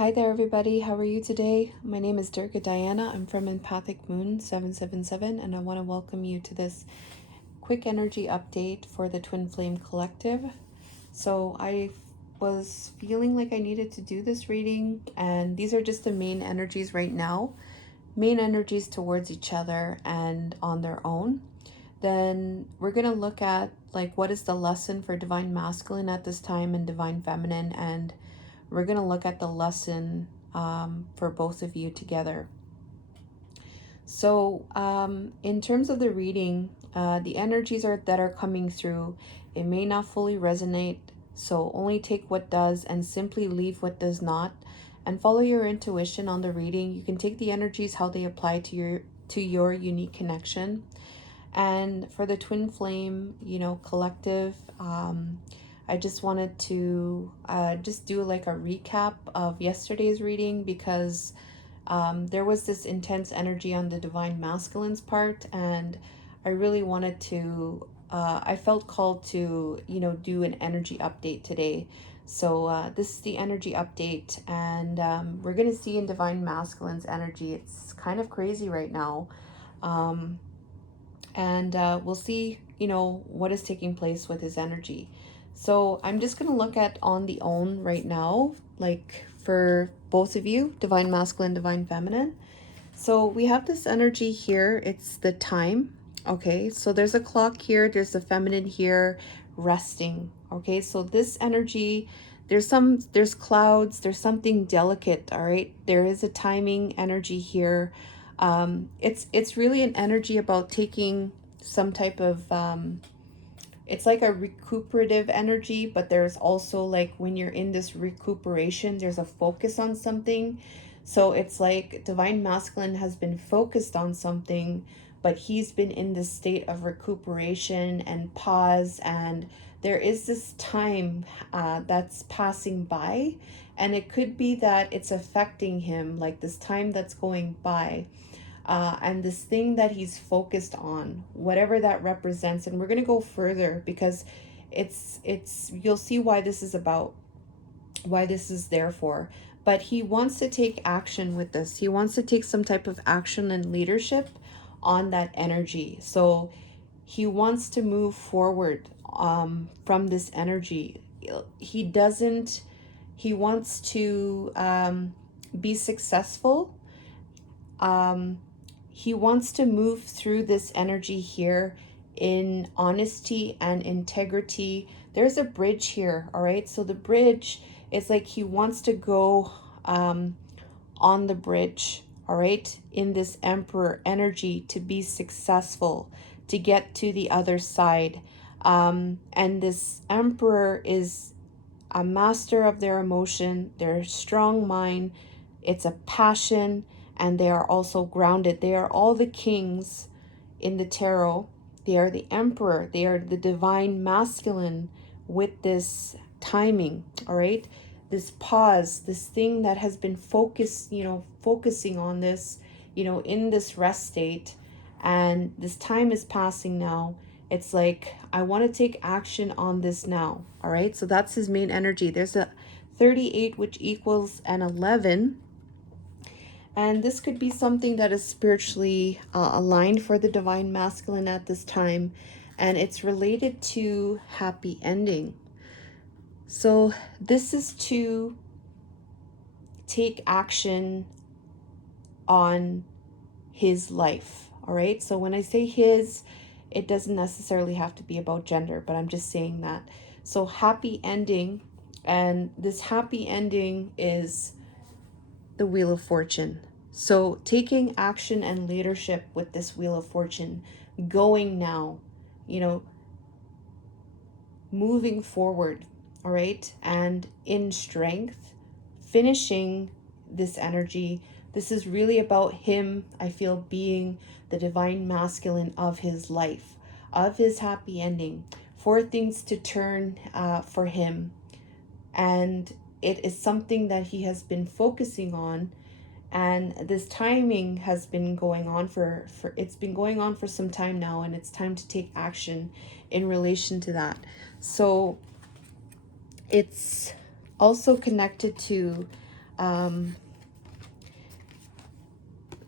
Hi there, everybody. How are you today? My name is Durga Diana. I'm from Empathic Moon 777, and I want to welcome you to this quick energy update for the Twin Flame Collective. So, I was feeling like I needed to do this reading, and these are just the main energies right now, main energies towards each other and on their own. Then we're going to look at like what is the lesson for Divine Masculine at this time and Divine Feminine, and we're going to look at the lesson for both of you together. So, in terms of the reading, the energies that are coming through, it may not fully resonate. So, only take what does and simply leave what does not, and follow your intuition on the reading. You can take the energies how they apply to your unique connection. And for the Twin Flame, collective, I just wanted to just do like a recap of yesterday's reading because there was this intense energy on the Divine Masculine's part, and I really wanted to, I felt called to, do an energy update today. So this is the energy update, and we're going to see in Divine Masculine's energy. It's kind of crazy right now. Um, and we'll see, what is taking place with his energy. So I'm just going to look at on the own right now, like for both of you, Divine Masculine, Divine Feminine. So we have this energy here. It's the time. Okay, so there's a clock here. There's the feminine here resting. Okay, so this energy, there's clouds. There's something delicate. All right, there is a timing energy here. It's really an energy about taking some type of it's like a recuperative energy, but there's also like when you're in this recuperation, there's a focus on something. So it's like Divine Masculine has been focused on something, but he's been in this state of recuperation and pause, and there is this time that's passing by, and it could be that it's affecting him, like this time that's going by, and this thing that he's focused on, whatever that represents. And we're going to go further because it's you'll see why this is about, why this is there for. But he wants to take action with this. He wants to take some type of action and leadership on that energy. So he wants to move forward from this energy. He wants to be successful. He wants to move through this energy here in honesty and integrity. There's a bridge here, all right? So the bridge is like he wants to go on the bridge, all right, in this Emperor energy to be successful, to get to the other side. And this Emperor is a master of their emotion, their strong mind. It's a passion, and they are also grounded. They are all the kings in the tarot. They are the emperor. They are the Divine Masculine with this timing, all right? This pause, this thing that has been focusing on this, in this rest state, and this time is passing now. It's like, I want to take action on this now, all right? So that's his main energy. There's a 38, which equals an 11. And this could be something that is spiritually aligned for the Divine Masculine at this time. And it's related to happy ending. So this is to take action on his life. All right. So when I say his, it doesn't necessarily have to be about gender, but I'm just saying that. So happy ending. And this happy ending is the Wheel of Fortune. So taking action and leadership with this Wheel of Fortune, going now, moving forward, all right, and in strength, finishing this energy. This is really about him, I feel, being the Divine Masculine of his life, of his happy ending, for things to turn for him. And it is something that he has been focusing on, and this timing has been going on for it's been going on for some time now, and it's time to take action in relation to that. So it's also connected to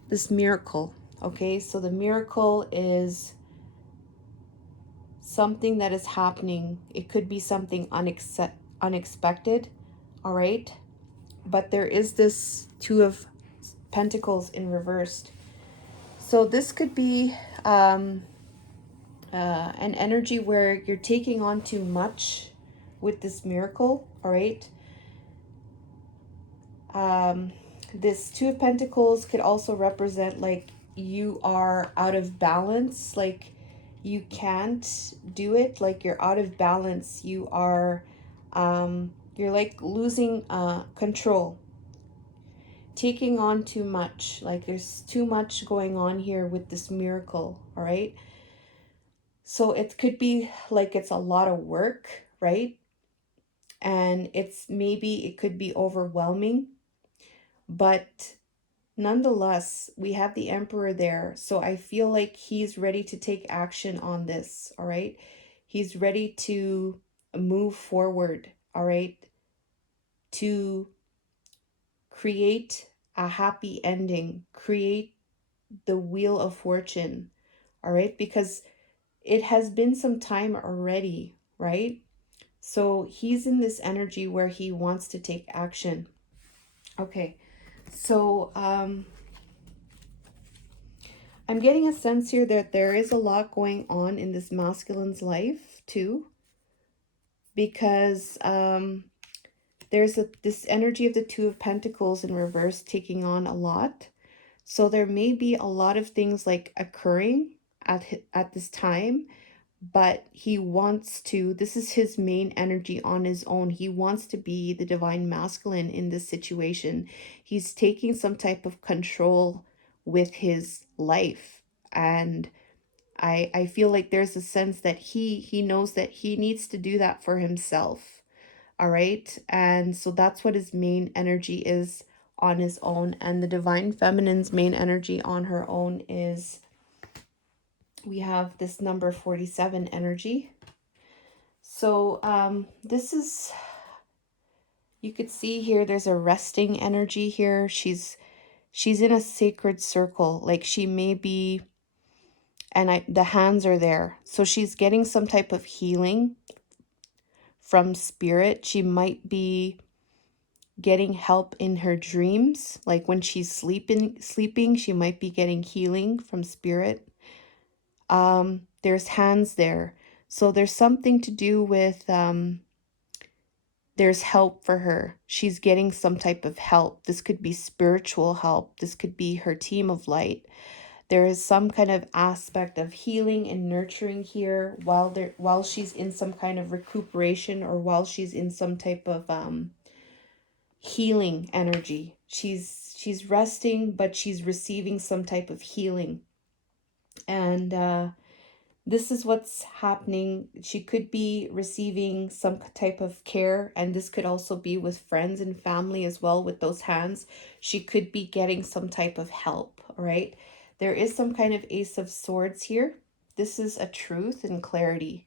this miracle. Okay, so the miracle is something that is happening. It could be something unexpected, all right? But there is this Two of Pentacles in reversed. So this could be an energy where you're taking on too much with this miracle, all right? This Two of Pentacles could also represent like you are out of balance, like you can't do it, like you're out of balance, you're like losing control, taking on too much, like there's too much going on here with this miracle, all right? So it could be like it's a lot of work, right? And it could be overwhelming, but nonetheless, we have the Emperor there. So I feel like he's ready to take action on this, all right? He's ready to move forward, all right? To create a happy ending, create the Wheel of Fortune, all right? Because it has been some time already, right? So he's in this energy where he wants to take action. Okay, so I'm getting a sense here that there is a lot going on in this masculine's life too, because there's this energy of the Two of Pentacles in reverse taking on a lot. So there may be a lot of things like occurring at this time, but he wants to, this is his main energy on his own. He wants to be the divine masculine in this situation. He's taking some type of control with his life. And I feel like there's a sense that he knows that he needs to do that for himself. All right. And so that's what his main energy is on his own. And the divine feminine's main energy on her own is, we have this number 47 energy. So this is, you could see here, there's a resting energy here. She's in a sacred circle. Like she may be, and the hands are there. So she's getting some type of healing from spirit. She might be getting help in her dreams. Like when she's sleeping, she might be getting healing from spirit. There's hands there. So there's something to do with, there's help for her. She's getting some type of help. This could be spiritual help. This could be her team of light. There is some kind of aspect of healing and nurturing here while she's in some kind of recuperation, or while she's in some type of healing energy. She's resting, but she's receiving some type of healing. And this is what's happening. She could be receiving some type of care, and this could also be with friends and family as well. With those hands, she could be getting some type of help. All right, there is some kind of Ace of Swords here. This is a truth and clarity.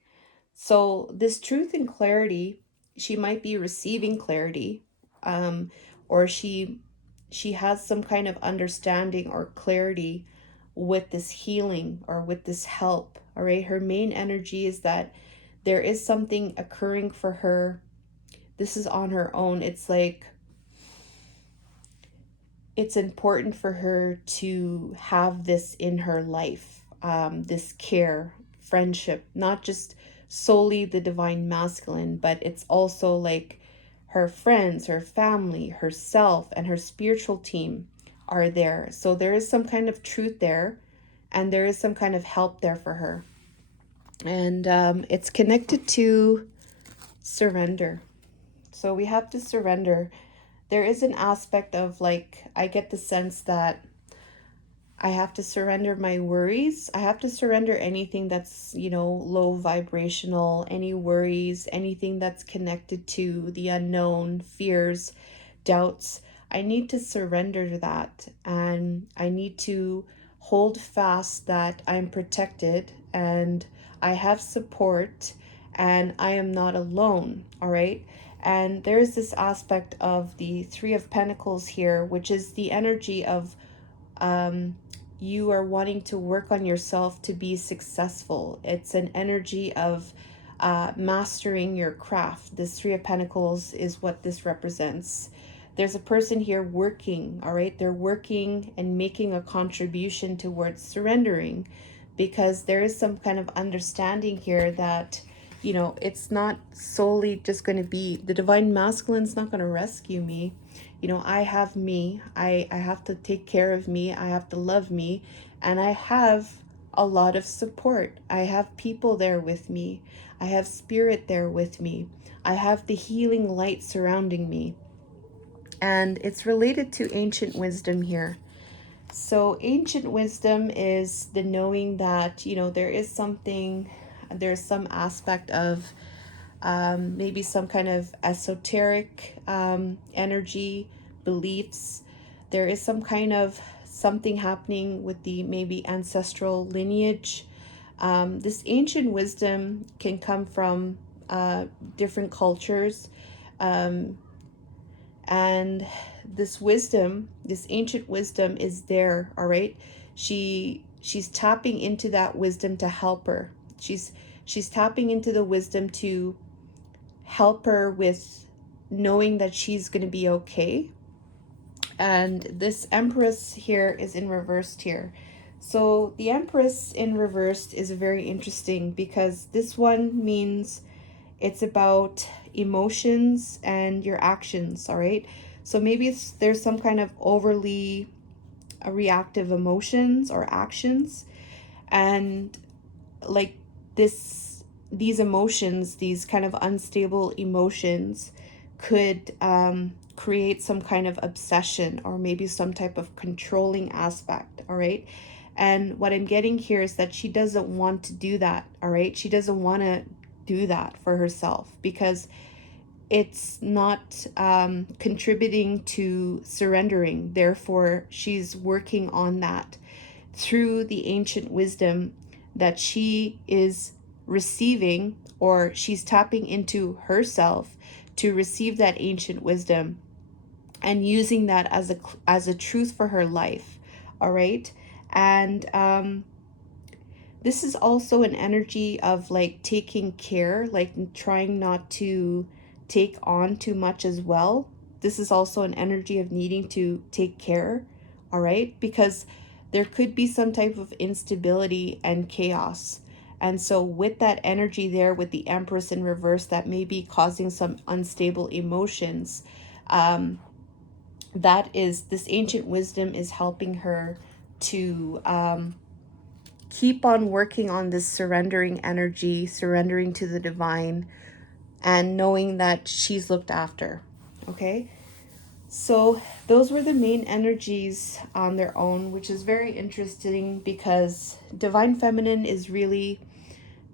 So this truth and clarity, she might be receiving clarity, or she has some kind of understanding or clarity with this healing or with this help. All right, her main energy is that there is something occurring for her. This is on her own. It's like it's important for her to have this in her life, this care, friendship, not just solely the divine masculine, but it's also like her friends, her family, herself, and her spiritual team are there. So there is some kind of truth there, and there is some kind of help there for her. And it's connected to surrender. So we have to surrender. There is an aspect of like, I get the sense that I have to surrender my worries. I have to surrender anything that's, low vibrational, any worries, anything that's connected to the unknown, fears, doubts. I need to surrender that, and I need to hold fast that I'm protected and I have support and I am not alone, all right? And there is this aspect of the Three of Pentacles here, which is the energy of you are wanting to work on yourself to be successful. It's an energy of mastering your craft. This Three of Pentacles is what this represents. There's a person here working, all right? They're working and making a contribution towards surrendering, because there is some kind of understanding here that, you know, it's not solely just going to be the divine masculine's not going to rescue me. You know, I have me. I have to take care of me. I have to love me. And I have a lot of support. I have people there with me. I have spirit there with me. I have the healing light surrounding me. And it's related to ancient wisdom here. So ancient wisdom is the knowing that, you know, there is something, there's some aspect of maybe some kind of esoteric energy, beliefs. There is some kind of something happening with the maybe ancestral lineage. This ancient wisdom can come from different cultures. And this wisdom, this ancient wisdom is there, all right? She's tapping into that wisdom to help her. She's tapping into the wisdom to help her with knowing that she's going to be okay. And this Empress here is in reversed here. So the Empress in reversed is very interesting, because this one means it's about emotions and your actions, all right? So maybe there's some kind of overly reactive emotions or actions, and like these emotions, these kind of unstable emotions could create some kind of obsession or maybe some type of controlling aspect, all right? And what I'm getting here is that she doesn't want to do that, all right? She doesn't want to do that for herself, because it's not contributing to surrendering. Therefore, she's working on that through the ancient wisdom that she is receiving, or she's tapping into herself to receive that ancient wisdom and using that as a truth for her life, all right? And this is also an energy of like taking care, like trying not to take on too much as well. This is also an energy of needing to take care, all right? Because there could be some type of instability and chaos. And so with that energy there, with the Empress in reverse, that may be causing some unstable emotions. That is, this ancient wisdom is helping her to keep on working on this surrendering energy, surrendering to the divine, and knowing that she's looked after. Okay, so those were the main energies on their own, which is very interesting, because divine feminine is really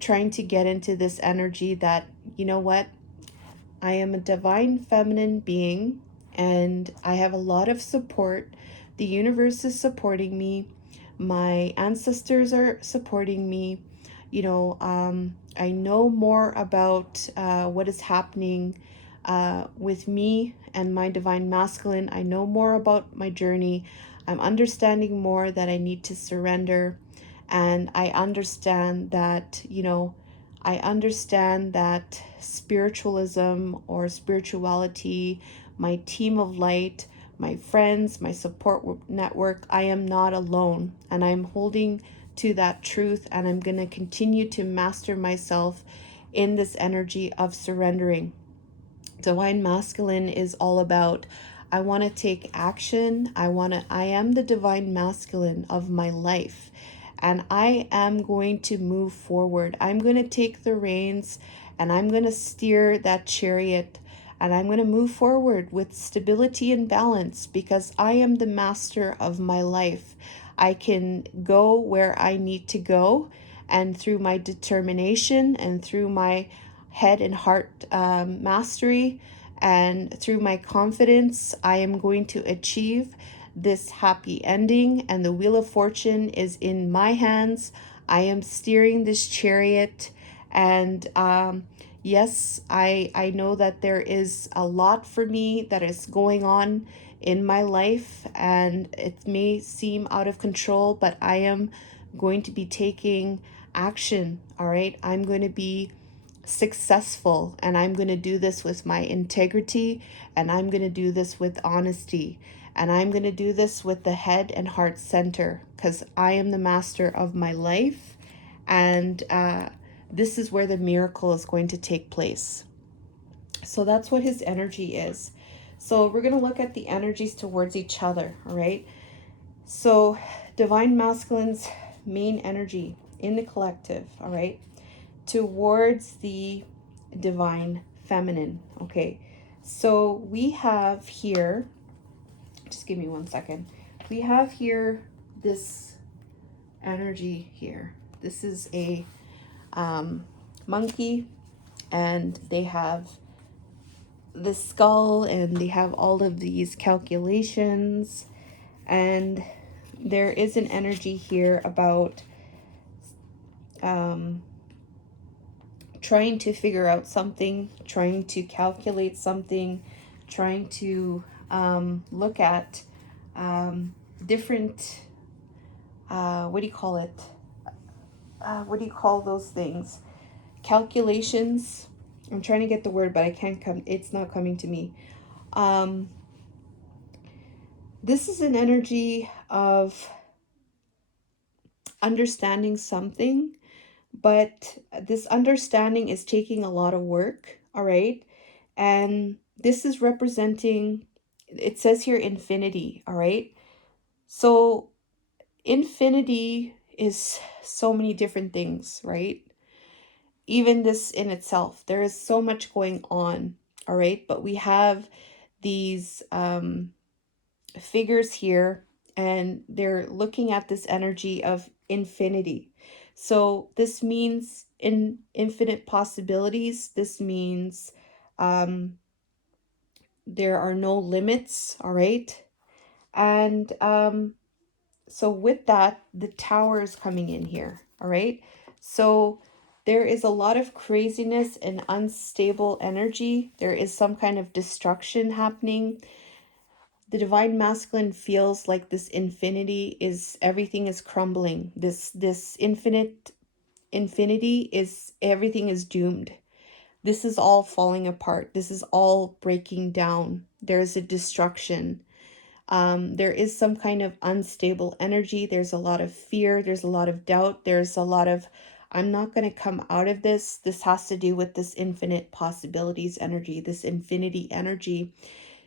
trying to get into this energy that, you know what, I am a divine feminine being and I have a lot of support. The universe is supporting me. My ancestors are supporting me. You know, I know more about what is happening with me and my divine masculine. I know more about my journey. I'm understanding more that I need to surrender. And I understand that, you know, I understand that spiritualism or spirituality, my team of light, my friends, my support network, I am not alone. And I'm holding to that truth, and I'm going to continue to master myself in this energy of surrendering. Divine masculine is all about, I want to take action. I am the divine masculine of my life, and I am going to move forward. I'm going to take the reins and I'm going to steer that chariot, and I'm going to move forward with stability and balance, because I am the master of my life. I can go where I need to go, and through my determination and through my head and heart mastery and through my confidence, I am going to achieve this happy ending, and the wheel of fortune is in my hands. I am steering this chariot, and Yes, I know that there is a lot for me that is going on in my life, and it may seem out of control, but I am going to be taking action. All right, I'm going to be successful, and I'm going to do this with my integrity, and I'm going to do this with honesty, and I'm going to do this with the head and heart center, because I am the master of my life, and this is where the miracle is going to take place. So that's what his energy is. So we're going to look at the energies towards each other. All right, so divine masculine's main energy in the collective, all right, towards the divine feminine. Okay, so we have here, just give me 1 second. We have here this energy here. This is a monkey, and they have the skull, and they have all of these calculations, and there is an energy here about trying to figure out something, trying to calculate something, trying to look at different, what do you call it? What do you call those things? Calculations. I'm trying to get the word, but I can't come. It's not coming to me. This is an energy of understanding something, but this understanding is taking a lot of work. All right, and this is representing, it says here, infinity. All right, so infinity is so many different things, right? Even this in itself, there is so much going on. All right, but we have these figures here, and they're looking at this energy of infinity. So this means in infinite possibilities. This means there are no limits. All right, and so with that, the tower is coming in here. All right, so there is a lot of craziness and unstable energy. There is some kind of destruction happening. The divine masculine feels like this infinity is, everything is crumbling. This infinity is, everything is doomed. This is all falling apart. This is all breaking down. There's a destruction. There is some kind of unstable energy. There's a lot of fear. There's a lot of doubt. There's a lot of, I'm not going to come out of this. This has to do with this infinite possibilities energy, this infinity energy.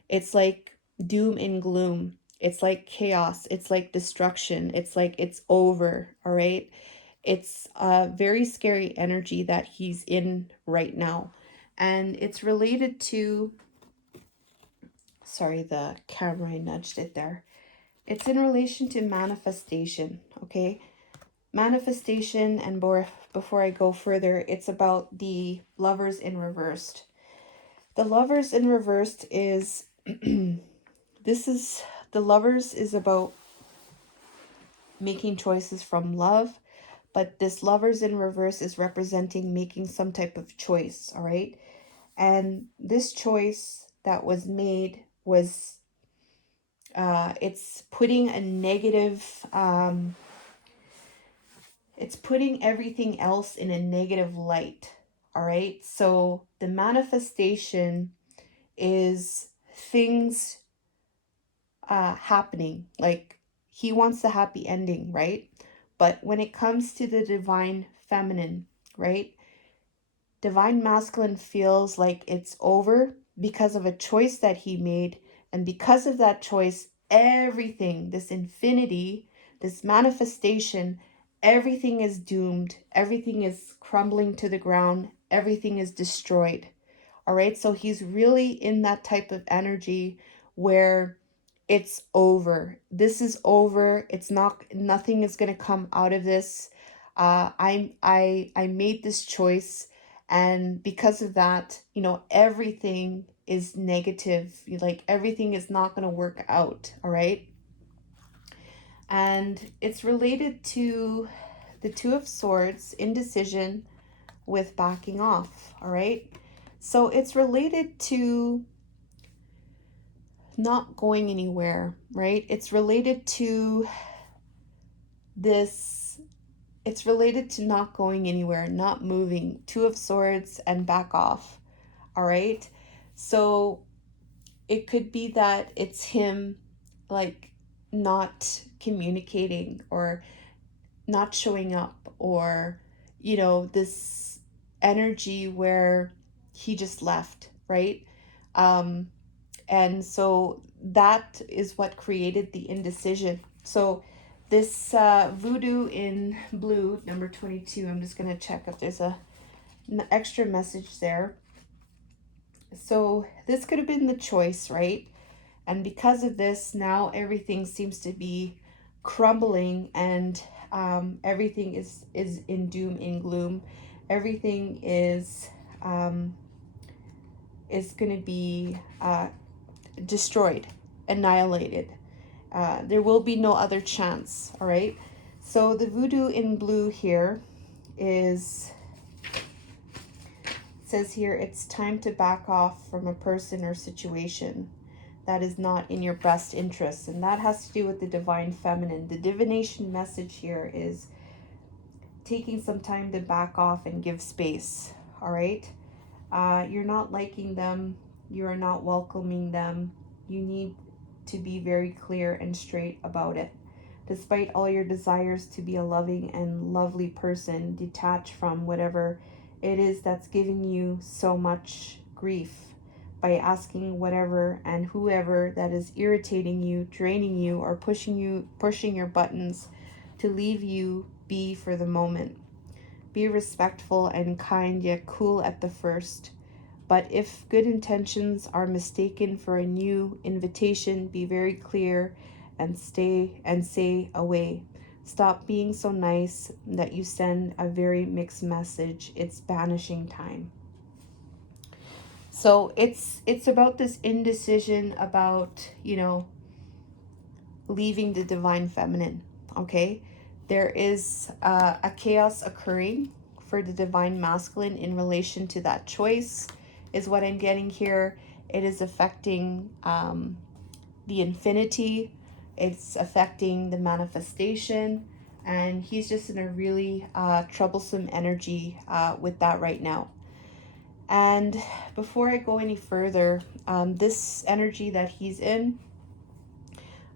It's like doom and gloom. It's like chaos. It's like destruction. It's like it's over. All right. It's a very scary energy that he's in right now. And it's related to, sorry, the camera, I nudged it there. It's in relation to manifestation. Okay. Manifestation, and before I go further, it's about the lovers in reversed. The lovers in reversed is this is, the lovers is about making choices from love, but this lovers in reverse is representing making some type of choice. All right, and this choice that was made was it's putting a negative it's putting everything else in a negative light. All right, so the manifestation is things happening. Like, he wants a happy ending, right? But when it comes to the divine feminine, right? Divine masculine feels like it's over because of a choice that he made. And because of that choice, everything, this infinity, this manifestation, everything is doomed. Everything is crumbling to the ground. Everything is destroyed. All right. So he's really in that type of energy where it's over. This is over. It's not, nothing is going to come out of this. I made this choice, and because of that, everything is negative. Like, everything is not going to work out. All right. And it's related to the Two of Swords, indecision, with backing off, all right? So it's related to not going anywhere, right? It's related to this, it's related to not going anywhere, not moving. Two of Swords and back off, all right? So it could be that it's him like not communicating or not showing up, or this energy where he just left, right? um and so that is what created the indecision. So this voodoo in blue, number 22, I'm just going to check if there's an extra message there. So this could have been the choice, right? And because of this, now everything seems to be crumbling, and everything is in doom and gloom. Everything is going to be destroyed, annihilated. There will be no other chance, all right? So the voodoo in blue here is, says here, it's time to back off from a person or situation that is not in your best interest. And that has to do with the divine feminine. The divination message here is taking some time to back off and give space, all right? You're not liking them. You're not welcoming them. You need to be very clear and straight about it. Despite all your desires to be a loving and lovely person, detach from whatever it is that's giving you so much grief by asking whatever and whoever that is irritating you, draining you, or pushing your buttons to leave you be for the moment. Be respectful and kind, yet cool at the first. But if good intentions are mistaken for a new invitation, be very clear and say away. Stop being so nice that you send a very mixed message. It's banishing time. So it's about this indecision about, leaving the divine feminine, okay? There is a chaos occurring for the divine masculine in relation to that choice, is what I'm getting here. It is affecting the infinity. It's affecting the manifestation. And he's just in a really troublesome energy with that right now. And before I go any further, this energy that he's in,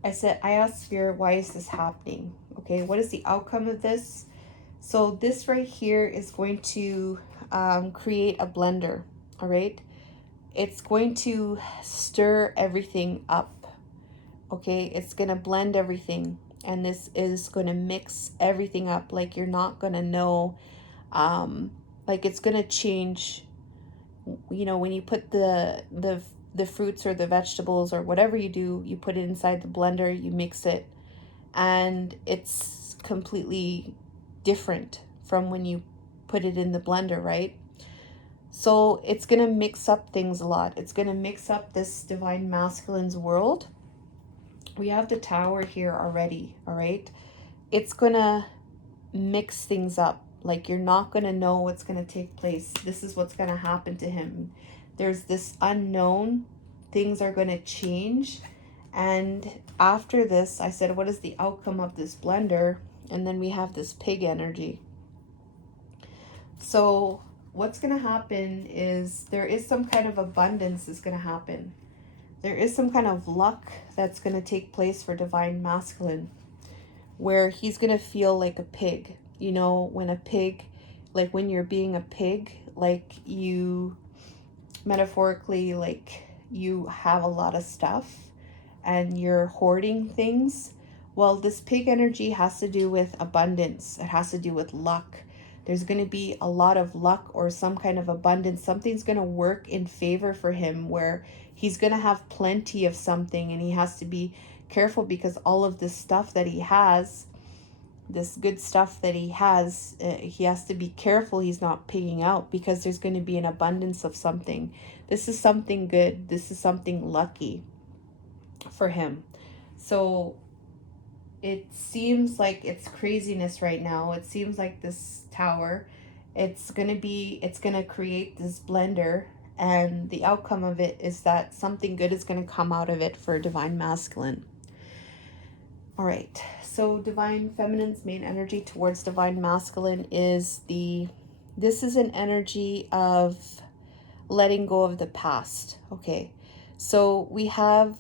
I asked Spirit, why is this happening? Okay, what is the outcome of this? So this right here is going to create a blender, all right? It's going to stir everything up, okay? It's going to blend everything, and this is going to mix everything up like you're not going to know, like it's going to change, when you put the fruits or the vegetables or whatever you do, you put it inside the blender, you mix it, and it's completely different from when you put it in the blender, right? So it's going to mix up things a lot. It's going to mix up this divine masculine's world. We have the Tower here already, all right? It's going to mix things up. Like, you're not going to know what's going to take place. This is what's going to happen to him. There's this unknown. Things are going to change. And after this, I said, what is the outcome of this blender? And then we have this pig energy. So what's going to happen is there is some kind of abundance is going to happen. There is some kind of luck that's going to take place for divine masculine, where he's going to feel like a pig. When a pig, like when you're being a pig, like you metaphorically, like you have a lot of stuff and you're hoarding things. Well, this pig energy has to do with abundance. It has to do with luck. There's going to be a lot of luck or some kind of abundance. Something's going to work in favor for him where he's going to have plenty of something, and he has to be careful because all of this stuff that he has, this good stuff that he has to be careful he's not pigging out, because there's going to be an abundance of something. This is something good. This is something lucky for him. So it seems like it's craziness right now. It seems like this Tower It's gonna create this blender, and the outcome of it is that something good is gonna come out of it for Divine Masculine. All right, so Divine Feminine's main energy towards Divine Masculine is this is an energy of letting go of the past. Okay, so we have,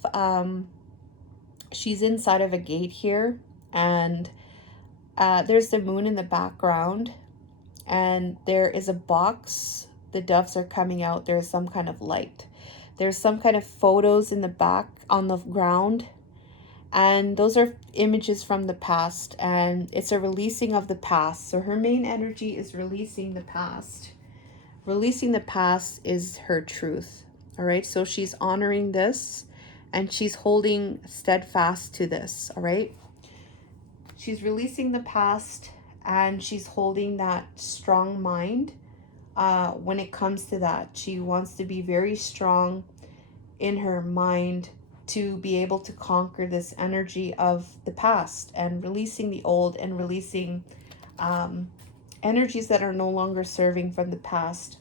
she's inside of a gate here, and there's the moon in the background, and there is a box. The doves are coming out. There is some kind of light. There's some kind of photos in the back on the ground, and those are images from the past, and it's a releasing of the past. So her main energy is releasing the past. Releasing the past is her truth. All right, so she's honoring this, and she's holding steadfast to this. All right, she's releasing the past, and she's holding that strong mind. When it comes to that, she wants to be very strong in her mind to be able to conquer this energy of the past, and releasing the old, and releasing energies that are no longer serving from the past,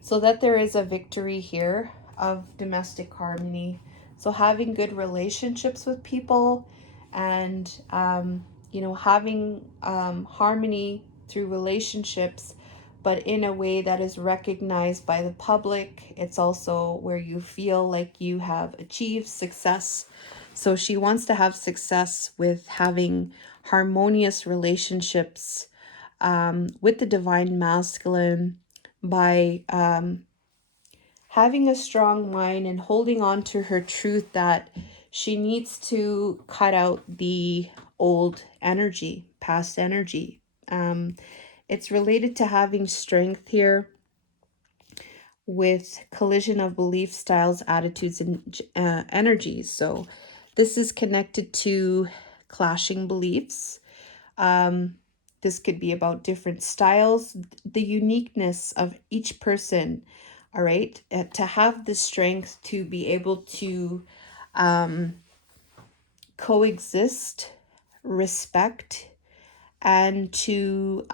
so that there is a victory here of domestic harmony. So having good relationships with people, and having harmony through relationships, but in a way that is recognized by the public. It's also where you feel like you have achieved success. So she wants to have success with having harmonious relationships with the Divine Masculine, by having a strong mind and holding on to her truth, that she needs to cut out the old energy, past energy. It's related to having strength here with collision of belief styles, attitudes, and energies. So this is connected to clashing beliefs. This could be about different styles, the uniqueness of each person. All right, to have the strength to be able to coexist, respect, and to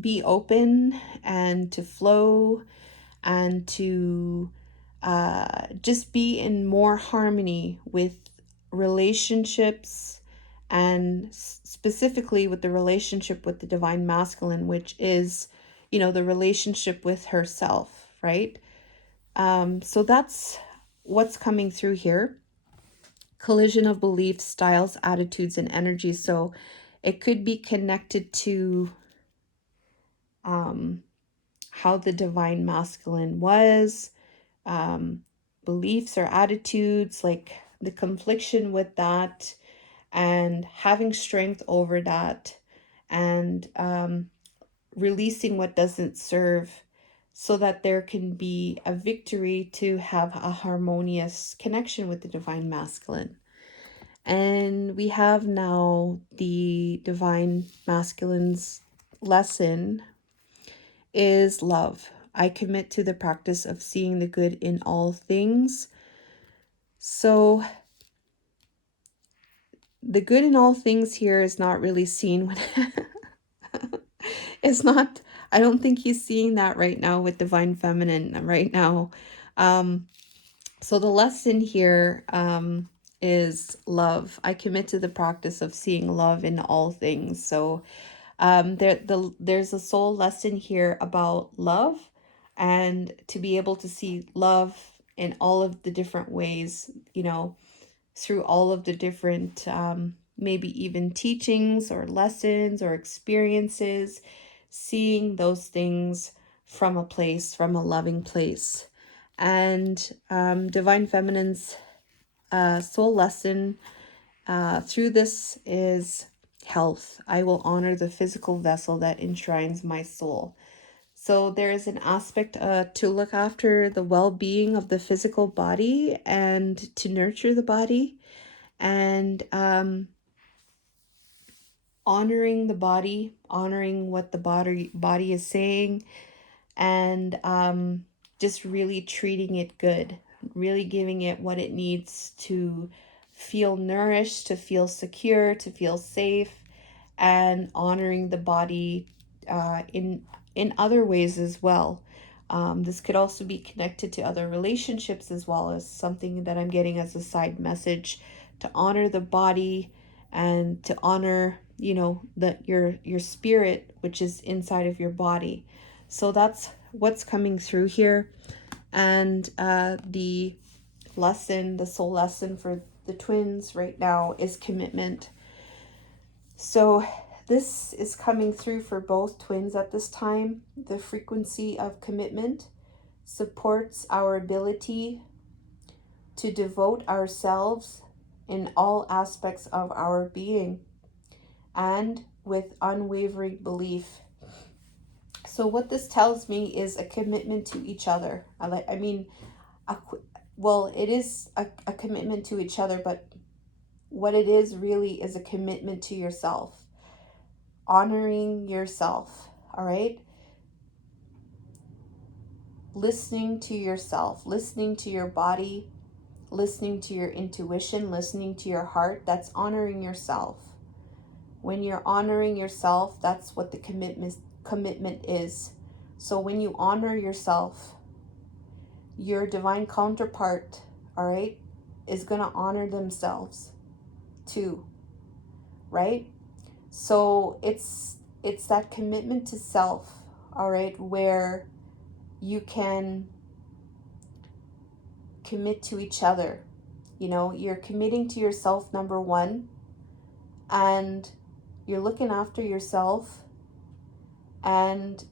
be open, and to flow, and to just be in more harmony with relationships, and specifically with the relationship with the Divine Masculine, which is, the relationship with herself, right? So that's what's coming through here. Collision of beliefs, styles, attitudes, and energies. So it could be connected to how the Divine Masculine was, beliefs or attitudes, like the confliction with that, and having strength over that, and releasing what doesn't serve, so that there can be a victory to have a harmonious connection with the Divine Masculine. And we have now the Divine Masculine's lesson is love. I commit to the practice of seeing the good in all things. So the good in all things here is not really seen when it's not, I don't think he's seeing that right now with Divine Feminine right now. So the lesson here is love. I commit to the practice of seeing love in all things. So there's a soul lesson here about love, and to be able to see love in all of the different ways, through all of the different, maybe even teachings or lessons or experiences, seeing those things from a loving place. And Divine Feminine's soul lesson through this is health. I will honor the physical vessel that enshrines my soul. So there is an aspect to look after the well-being of the physical body, and to nurture the body, and honoring the body, honoring what the body is saying, and just really treating it good, really giving it what it needs to feel nourished, to feel secure, to feel safe, and honoring the body in other ways as well. This could also be connected to other relationships as well, as something that I'm getting as a side message, to honor the body and to honor, you know, your spirit, which is inside of your body. So that's what's coming through here. And the lesson, the soul lesson for the twins right now is commitment. So this is coming through for both twins at this time. The frequency of commitment supports our ability to devote ourselves in all aspects of our being and with unwavering belief. So what this tells me is a commitment to each other. Well, it is a commitment to each other, but what it is really is a commitment to yourself. Honoring yourself, all right? Listening to yourself, listening to your body, listening to your intuition, listening to your heart. That's honoring yourself. When you're honoring yourself, that's what the commitment is. So when you honor yourself, your divine counterpart, all right, is going to honor themselves too, right? So it's that commitment to self, all right, where you can commit to each other. You know, you're committing to yourself, number one, and you're looking after yourself, and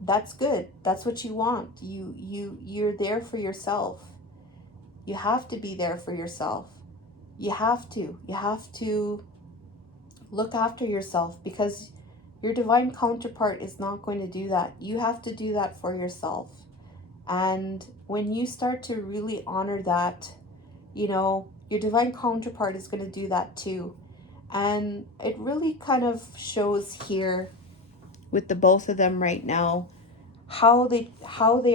that's good. That's what you want. You're there for yourself. You have to be there for yourself. You have to look after yourself, because your divine counterpart is not going to do that. You have to do that for yourself. And when you start to really honor that, you know, your divine counterpart is going to do that too. And it really kind of shows here with the both of them right now how they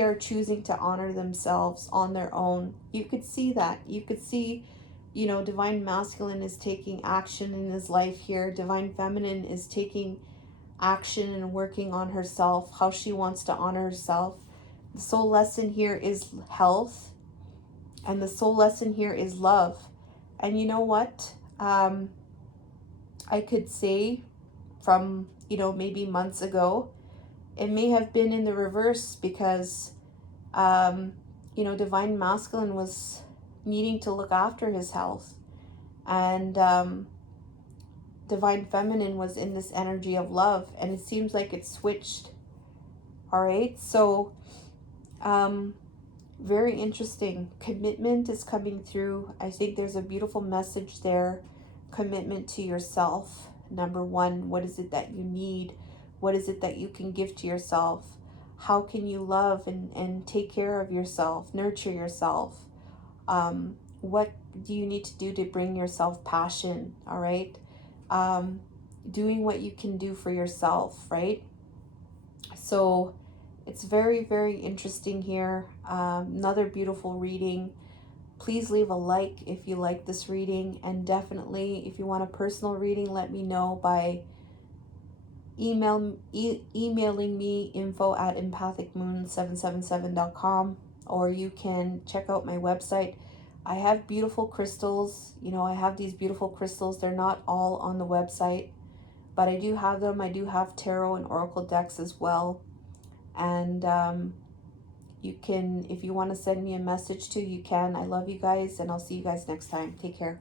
are choosing to honor themselves on their own. You could see that. You could see, you know, divine masculine is taking action in his life here. Divine feminine is taking action and working on herself, how she wants to honor herself. The soul lesson here is health, and the soul lesson here is love. And you know what? I could say from, you know, maybe months ago, it may have been in the reverse, because, you know, divine masculine was needing to look after his health, and divine feminine was in this energy of love, and it seems like it switched. All right, so very interesting. Commitment is coming through. I think there's a beautiful message there. Commitment to yourself. Number one, what is it that you need? What is it that you can give to yourself? How can you love and take care of yourself, nurture yourself? What do you need to do to bring yourself passion? All right. Doing what you can do for yourself, right? So it's very, very interesting here. Another beautiful reading. Please leave a like if you like this reading, and definitely if you want a personal reading, let me know by emailing me info@empathicmoon777.com, or you can check out my website. I have beautiful crystals. You know, I have these beautiful crystals. They're not all on the website, but I do have them. I do have tarot and oracle decks as well. And you can, if you want to send me a message too, you can. I love you guys, and I'll see you guys next time. Take care.